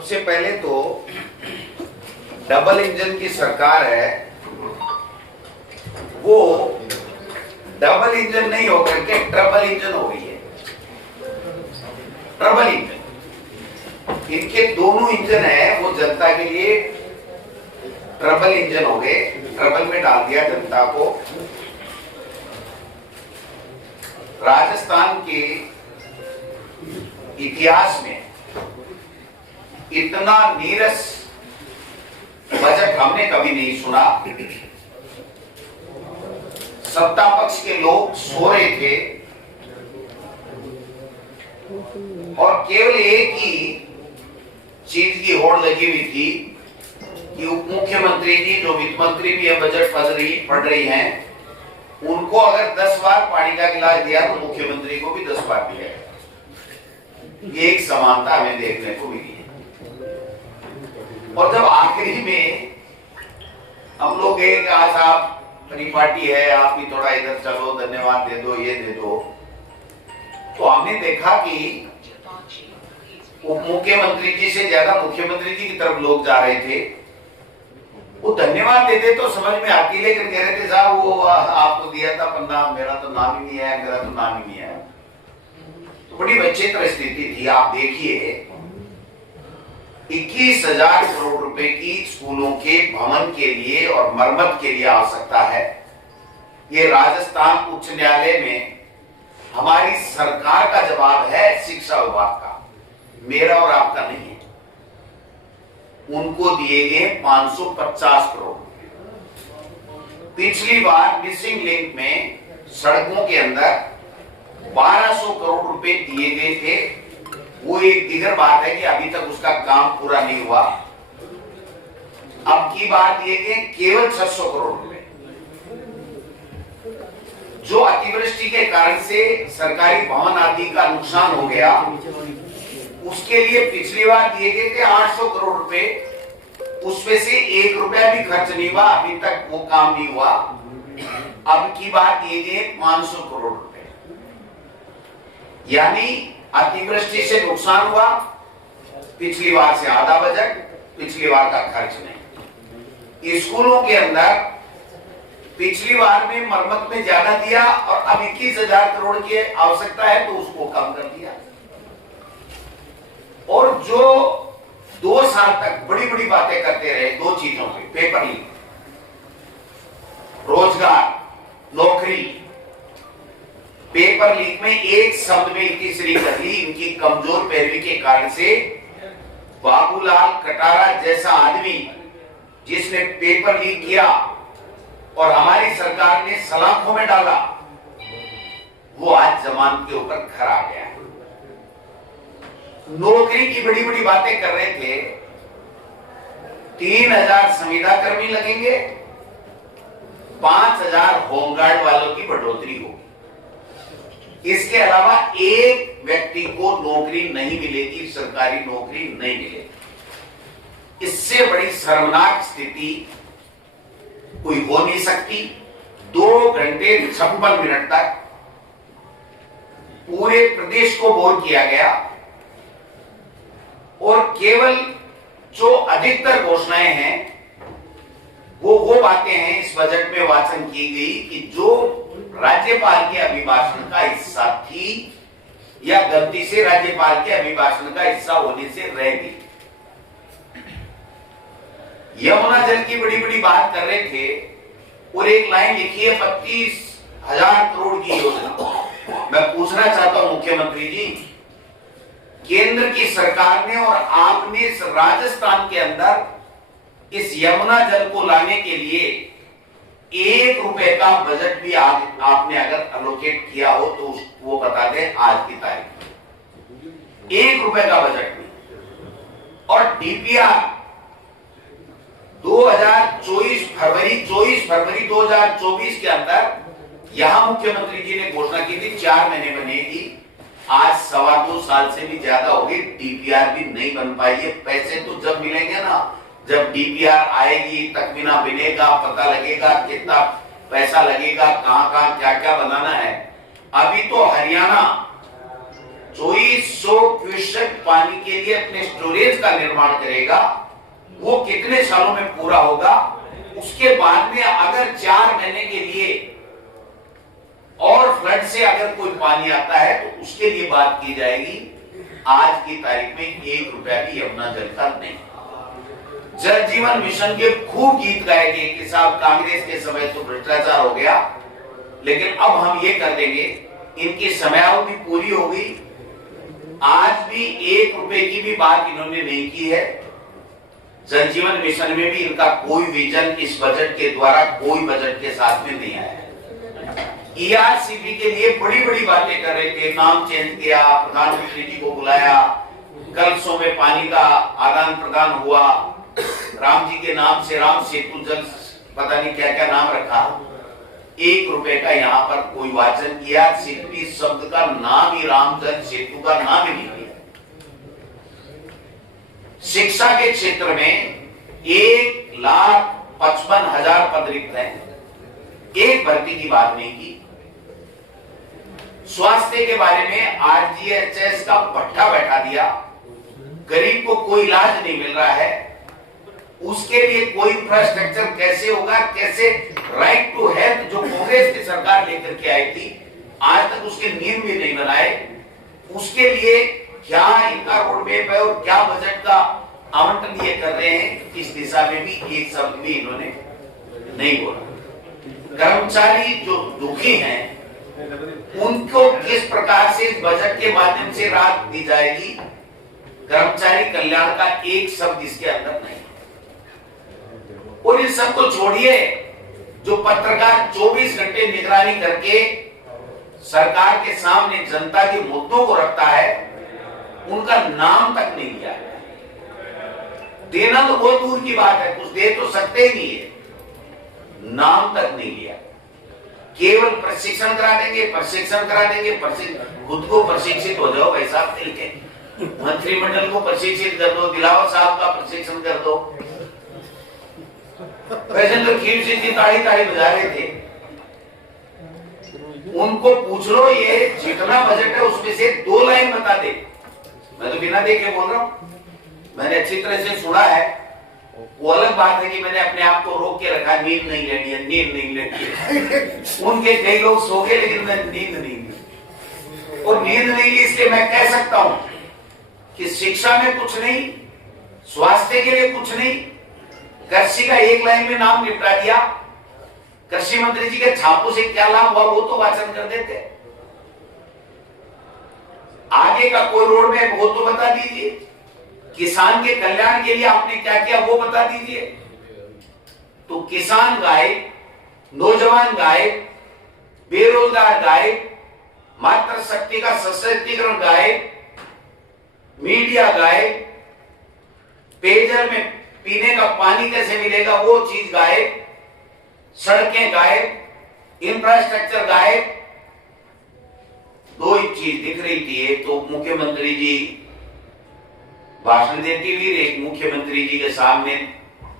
सबसे पहले तो डबल इंजन की सरकार है, वो डबल इंजन नहीं होकर के ट्रबल इंजन हो गई है। ट्रबल इंजन, इनके दोनों इंजन है, वो जनता के लिए ट्रबल इंजन हो गए। ट्रबल में डाल दिया जनता को। राजस्थान के इतिहास में इतना नीरस बजट हमने कभी नहीं सुना। सत्ता पक्ष के लोग सो रहे थे और केवल एक ही चीज की होड़ लगी हुई थी कि उप मुख्यमंत्री जी, जो वित्त मंत्री भी है, बजट पढ़ रही हैं, उनको अगर 10 बार पानी का गिलास दिया तो मुख्यमंत्री को भी 10 बार दिया। ये एक समानता हमें देखने को मिली है। और जब आखिरी में हम लोग गए कि आज आप परिपाटी है, आप भी थोड़ा इधर चलो, धन्यवाद दे दो, ये दे दो, तो हमने देखा कि उप मुख्यमंत्री जी से ज्यादा मुख्यमंत्री जी की तरफ लोग जा रहे थे। वो धन्यवाद देते तो समझ में आती, लेकिन कह रहे थे साहब वो आपको दिया था पन्ना, मेरा तो नाम ही नहीं है, मेरा तो नाम ही नहीं है। तो बड़ी विचित्र स्थिति थी। आप देखिए 21,000 करोड़ रुपए की स्कूलों के भवन के लिए और मरम्मत के लिए आवश्यकता है। ये राजस्थान उच्च न्यायालय में हमारी सरकार का जवाब है, शिक्षा विभाग का, मेरा और आपका नहीं है। उनको दिए गए 550 करोड़। पिछली बार मिसिंग लिंक में सड़कों के अंदर 1200 करोड़ रुपए दिए गए थे। वो एक दिगर बात है कि अभी तक उसका काम पूरा नहीं हुआ। अब की बात दिए गए केवल 600 करोड़ रुपए। जो अतिवृष्टि के कारण से सरकारी भवन आदि का नुकसान हो गया, उसके लिए पिछली बार दिए गए थे 800 करोड़ रुपए। उसमें से 1 रुपया भी खर्च नहीं हुआ, अभी तक वो काम नहीं हुआ। अब की बार दिए गए 500 करोड़ रुपए। यानी अतिवृष्टि से नुकसान हुआ, पिछली बार से आधा बजट, पिछली बार का खर्च नहीं। स्कूलों के अंदर पिछली बार में मरम्मत में ज्यादा दिया और अब 21,000 करोड़ की आवश्यकता है तो उसको कम कर दिया। और जो 2 साल तक बड़ी बड़ी बातें करते रहे दो चीजों पे, पेपर लीक, रोजगार, नौकरी, पेपर लीक में एक शब्द में तीसरी गति, इनकी कमजोर पैरवी के कारण से बाबूलाल कटारा जैसा आदमी जिसने पेपर लीक किया और हमारी सरकार ने सलाखों में डाला, वो आज जमानत के ऊपर घर आ गया। नौकरी की बड़ी बड़ी बातें कर रहे थे। 3,000 संविदा कर्मी लगेंगे, 5,000 होमगार्ड वालों की बढ़ोतरी होगी। इसके अलावा एक व्यक्ति को नौकरी नहीं मिलेगी, सरकारी नौकरी नहीं मिलेगी। इससे बड़ी शर्मनाक स्थिति कोई हो नहीं सकती। 2 घंटे 56 मिनट तक पूरे प्रदेश को बोर किया गया और केवल जो अधिकतर घोषणाएं हैं वो बातें हैं इस बजट में वाचन की गई कि जो राज्यपाल के अभिभाषण का हिस्सा थी या गलती से राज्यपाल के अभिभाषण का हिस्सा होने से रह गई। यमुना जल की बड़ी बड़ी बात कर रहे थे और एक लाइन लिखी है 32,000 करोड़ की योजना। मैं पूछना चाहता हूं मुख्यमंत्री जी, केंद्र की सरकार ने और आपने राजस्थान के अंदर इस यमुना जल को लाने के लिए 1 रुपए का बजट भी आपने अगर एलोकेट किया हो तो वो बता दें आज की तारीख। 1 रुपए का बजट भी। और डीपीआर 24 फरवरी 2024 के अंदर यहां मुख्यमंत्री जी ने घोषणा की थी 4 महीने बनेगी। आज 2.25 साल से भी ज्यादा हो गई, डीपीआर भी नहीं बन पाई है। पैसे तो जब मिलेंगे ना, जब डीपीआर आएगी, तकमीना बनेगा, पता लगेगा कितना पैसा लगेगा, कहां कहां क्या क्या बनाना है। अभी तो हरियाणा 2400 क्यूसेक पानी के लिए अपने स्टोरेज का निर्माण करेगा, वो कितने सालों में पूरा होगा। उसके बाद में अगर 4 महीने के लिए और फ्लड से अगर कोई पानी आता है तो उसके लिए बात की जाएगी। आज की तारीख में 1 रुपया भी यमुना जल का नहीं। जल जीवन मिशन के खूब गीत गाए गए कि साहब कांग्रेस के समय तो भ्रष्टाचार हो गया, लेकिन अब हम ये कर देंगे। इनकी समयावधि पूरी हो गई, आज भी 1 रुपए की भी बात इन्होंने नहीं की है। जल जीवन मिशन में भी इनका कोई विजन इस बजट के द्वारा कोई बजट के साथ में नहीं आया है। ईआरसीपी के लिए बड़ी बड़ी बातें कर रहे थे, नाम चेंज किया, प्रधानमंत्री जी को बुलाया, कलशों में पानी का आदान प्रदान हुआ, राम जी के नाम से राम सेतु जल पता नहीं क्या क्या नाम रखा। 1 रुपए का यहाँ पर कोई वाचन किया, ईआरसीपी शब्द का नाम ही राम जल सेतु का नाम ही नहीं किया। शिक्षा के क्षेत्र में 1,55,000 पद रिक्त हैं, एक भर्ती की बात नहीं की। स्वास्थ्य के बारे में आरजीएचएस का पट्टा बैठा दिया, गरीब को कोई इलाज नहीं मिल रहा है, उसके लिए कोई इंफ्रास्ट्रक्चर कैसे होगा, कैसे राइट टू हेल्थ जो कांग्रेस की सरकार लेकर के आई थी, आज तक उसके नियम भी नहीं बनाए। उसके लिए क्या इनका रोड मैप है और क्या बजट का आवंटन ये कर रहे हैं, इस दिशा में भी एक शब्द भी इन्होंने नहीं बोला। कर्मचारी जो दुखी हैं उनको किस प्रकार से इस बजट के माध्यम से राहत दी जाएगी, कर्मचारी कल्याण का एक शब्द इसके अंदर नहीं। और इस सब को छोड़िए, जो पत्रकार 24 घंटे निगरानी करके सरकार के सामने जनता के मुद्दों को रखता है, उनका नाम तक नहीं लिया। देना तो बहुत दूर की बात है, कुछ दे तो सकते ही नहीं है, नाम तक नहीं लिया। केवल प्रशिक्षण करा देंगे, प्रशिक्षण करा देंगे, खुद को प्रशिक्षित हो जाओ भाई साहब, मिलके मंत्रिमंडल को प्रशिक्षित कर दो, दिलावर साहब का प्रशिक्षण कर दो। प्रेसिडेंट खीर सिंह जी ताड़ी ताड़ी बजा रहे थे, उनको पूछ लो ये जितना बजट है उसमें से 2 लाइन बता दे। मैं तो बिना देखे बोल रहा हूं, मैंने अच्छी तरह से सुना है। वो अलग बात है कि मैंने अपने आप को रोक के रखा, नींद नहीं लेनी है, नींद नहीं लेनी है। उनके कई लोग सो गए लेकिन मैं नींद नहीं ली, और नींद नहीं ली इसलिए मैं कह सकता हूं कि शिक्षा में कुछ नहीं, स्वास्थ्य के लिए कुछ नहीं, कृषि का 1 लाइन में नाम निपटा दिया। कृषि मंत्री जी के छापों से क्या लाभ हुआ वो तो वाचन कर देते। आगे का कोई रोड मैप वो तो बता दीजिए। किसान के कल्याण के लिए आपने क्या किया वो बता दीजिए। तो किसान गायब, नौजवान गायब, बेरोजगार गायब, मातृशक्ति का सशक्तिकरण गायब, मीडिया गायब, पेयजल में पीने का पानी कैसे मिलेगा वो चीज गायब, सड़कें गायब, इंफ्रास्ट्रक्चर गायब। 2 ही चीज दिख रही थी। एक तो मुख्यमंत्री जी भाषण देती हुई, एक मुख्यमंत्री जी के सामने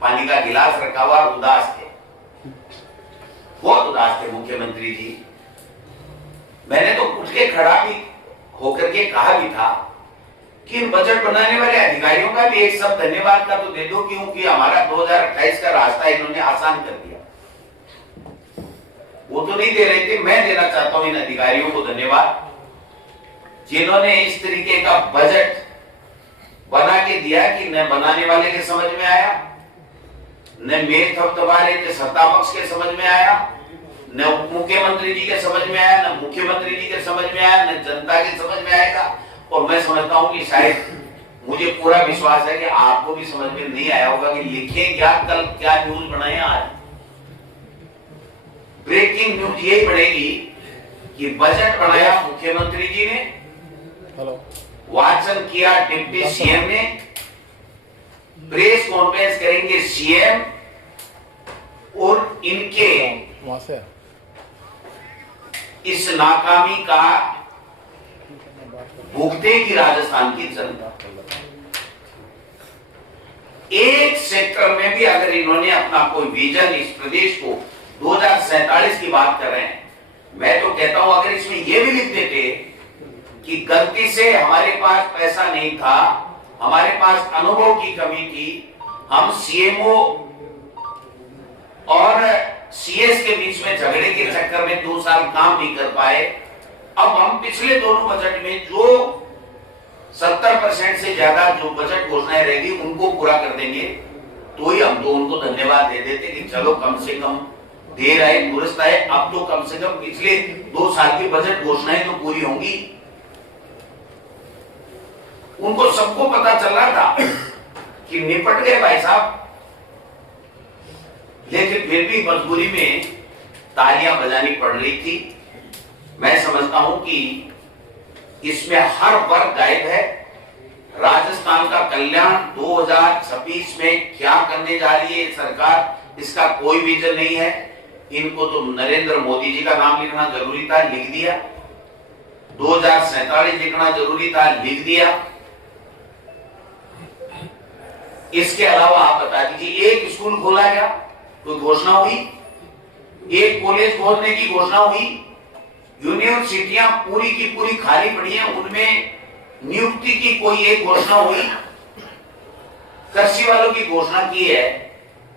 पानी का गिलास रखा हुआ, उदास थे, बहुत उदास थे मुख्यमंत्री जी। मैंने तो उठ के खड़ा भी होकर के कहा भी था कि इन बजट बनाने वाले अधिकारियों का भी एक शब्द धन्यवाद का तो दे दो, क्योंकि हमारा 2028 का रास्ता इन्होंने आसान कर दिया। वो तो नहीं दे रहे थे, मैं देना चाहता हूं इन अधिकारियों को धन्यवाद, जिन्होंने इस तरीके का बजट बना के दिया कि न बनाने वाले के समझ में आया, न मेल थपथपाने के सत्ता पक्ष के समझ में आया, न उप मुख्यमंत्री जी के समझ में आया, न मुख्यमंत्री जी के समझ में आया, न जनता के समझ में आएगा। और मैं समझता हूं कि शायद, मुझे पूरा विश्वास है कि आपको भी समझ में नहीं आया होगा कि लिखें क्या, कल क्या न्यूज बनाए। आज ब्रेकिंग न्यूज यही पड़ेगी कि बजट बनाया मुख्यमंत्री जी ने, वाचन किया डिप्टी सीएम ने, प्रेस कॉन्फ्रेंस करेंगे सीएम, और इनके इस नाकामी का भुगतेगी राजस्थान की जनता। एक सेक्टर में भी अगर इन्होंने अपना कोई विजन, इस प्रदेश को 2047 की बात कर रहे हैं, मैं तो कहता हूं अगर इसमें यह भी लिख देते कि गलती से हमारे पास पैसा नहीं था, हमारे पास अनुभव की कमी थी, हम सीएमओ और सीएस के बीच में झगड़े के चक्कर में 2 साल काम नहीं कर पाए। अब हम पिछले दोनों बजट में जो 70% से ज्यादा जो बजट घोषणाएं रहेगी उनको पूरा कर देंगे, तो ही हम तो उनको धन्यवाद दे देते कि चलो कम से कम देर आए दुरुस्त आए। अब तो कम से कम पिछले 2 साल की बजट घोषणाएं तो पूरी होंगी। उनको सबको पता चल रहा था कि निपट गए भाई साहब, लेकिन फिर भी मजबूरी में तालियां बजानी पड़ रही थी। मैं समझता हूं कि इसमें हर वर्ग गायब है। राजस्थान का कल्याण 2026 में क्या करने जा रही है सरकार, इसका कोई विजन नहीं है। इनको तो नरेंद्र मोदी जी का नाम लिखना जरूरी था, लिख दिया। 2047 लिखना जरूरी था, लिख दिया। इसके अलावा आप बता दीजिए, एक स्कूल खोला गया, कोई घोषणा हुई? एक कॉलेज खोलने की घोषणा हुई? यूनिवर्सिटियां पूरी की पूरी खाली पड़ी हैं, उनमें नियुक्ति की कोई एक घोषणा हुई? कृषि वालों की घोषणा की है,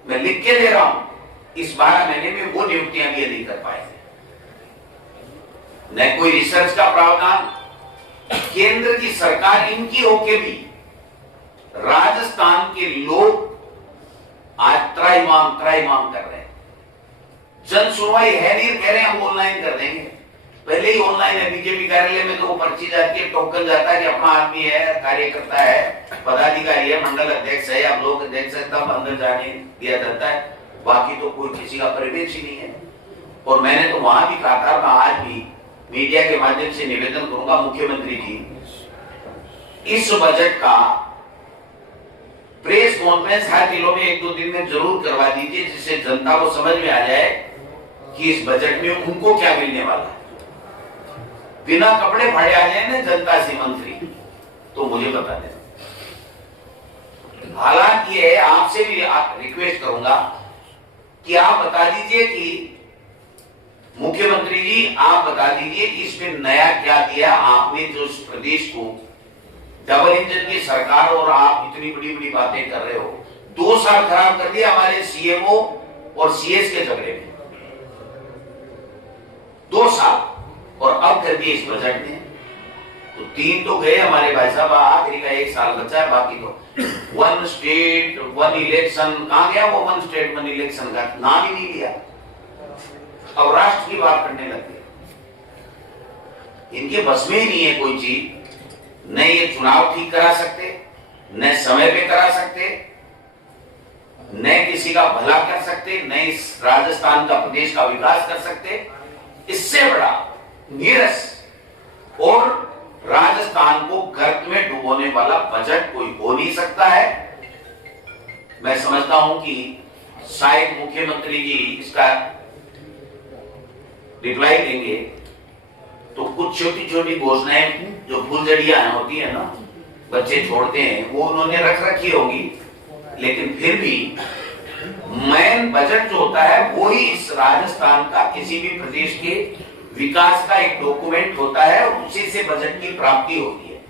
मैं लिख के दे रहा हूं, इस 12 महीने में वो नियुक्तियां भी नहीं कर पाए। न कोई रिसर्च का प्रावधान। केंद्र की सरकार इनकी होके भी राजस्थान के लोग आज त्राहिमाम कर रहे हैं। जन सुनवाई है नहीं, कह रहे हैं हम ऑनलाइन कर देंगे। पहले ही ऑनलाइन है, बीजेपी कार्यालय में तो वो पर्ची जाती है, टोकन जाता है कि अपना आदमी है, कार्यकर्ता है, पदाधिकारी है, मंडल अध्यक्ष है या ब्लॉक अध्यक्ष है, तब अंदर जाने दिया जाता है। बाकी तो कोई किसी का प्रवेश ही नहीं है। और मैंने तो वहां भी कहा था, मैं आज भी मीडिया के माध्यम से निवेदन करूंगा मुख्यमंत्री जी, इस बजट का प्रेस कॉन्फ्रेंस हर जिलों में 1-2 दिन में जरूर करवा दीजिए, जिससे जनता को समझ में आ जाए कि इस बजट में उनको क्या मिलने वाला है। बिना कपड़े फाड़े आ जाए ना जनता से मंत्री, तो मुझे बता दें। हालांकि ये आपसे भी रिक्वेस्ट करूंगा कि आप बता दीजिए कि मुख्यमंत्री जी आप बता दीजिए कि इसमें नया क्या दिया आपने, जो इस प्रदेश को डबल इंजन की सरकार और आप इतनी बड़ी बड़ी बातें कर रहे हो। 2 साल खराब कर दिया हमारे सीएमओ और सीएस के झगड़े में, 2 साल, और अब कर दिए इस बजट में। तो 3 तो गए हमारे भाई साहब, आखिरी का 1 साल बचा है, बाकी तो 1 स्टेट 1 इलेक्शन, कहां गया वो 1 स्टेट 1 इलेक्शन का नाम ही नहीं लिया। अब राष्ट्र की बात करने लगे। इनके बस में ही नहीं है कोई चीज, न ये चुनाव ठीक करा सकते, न समय पे करा सकते, न किसी का भला कर सकते, न इस राजस्थान का प्रदेश का विकास कर सकते। इससे बड़ा नीरस और राजस्थान को गर्त में डुबोने वाला बजट कोई हो नहीं सकता है। मैं समझता हूं कि शायद मुख्यमंत्री जी इसका रिप्लाई देंगे, तो कुछ छोटी छोटी घोषणाएं जो फुलझड़ियां होती है ना, बच्चे छोड़ते हैं, वो उन्होंने रख रखी होगी, लेकिन फिर भी मेन बजट जो होता है वो ही इस राजस्थान का, किसी भी प्रदेश के विकास का एक डॉक्यूमेंट होता है, और उसी से बजट की प्राप्ति होती है।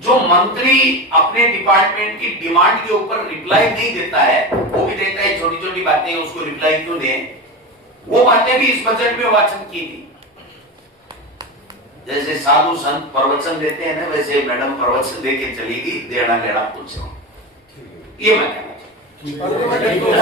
जो मंत्री अपने डिपार्टमेंट की डिमांड के ऊपर रिप्लाई नहीं देता है, वो भी देता है छोटी छोटी बातें, उसको रिप्लाई क्यों दें, वो बातें भी इस बजट में वाचन की थी। जैसे साधु संत प्रवचन देते हैं ना, वैसे मैडम प्रवचन देके चलेगी, देना लेना कुछ। ये मैं कहना चाहता हूं।